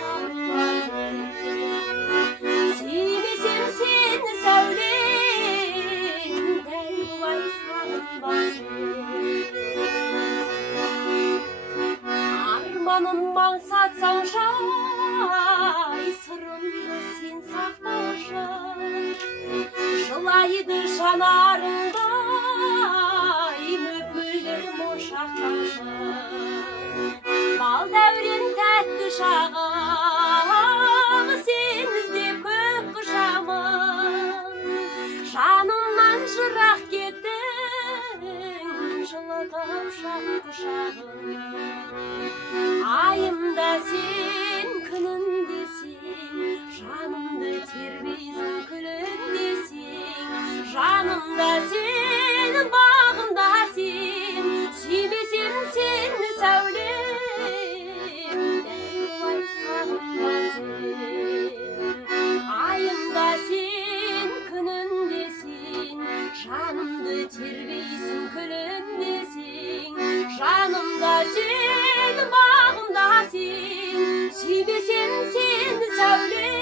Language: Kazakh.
шағылмасын. Суймесем сені сәулем, дәл бұлай сағынбасын. Арманым маңсатсаң жай, сырымды сен сақтаушы. Жылайды жанарыңдай, мөп-мөлдір моншақтаушы. Бал дәурен тәтті шағым, сен іздеп көк құшамын. Жанымнан жырақ кеттің, жылытып шақ құшағым. Айымда сен, күнімде сен, жанымды тербейсің күлінде сен. Жанымда сен, бағымда сен, сүймесем сені сәулем, дәл бұлай сағынбасын. Айымда сен, күнімде сен, жанымды тербейсің күлінде сен. Жанымда сен, бағымда сен, сүймесем сені сәулем.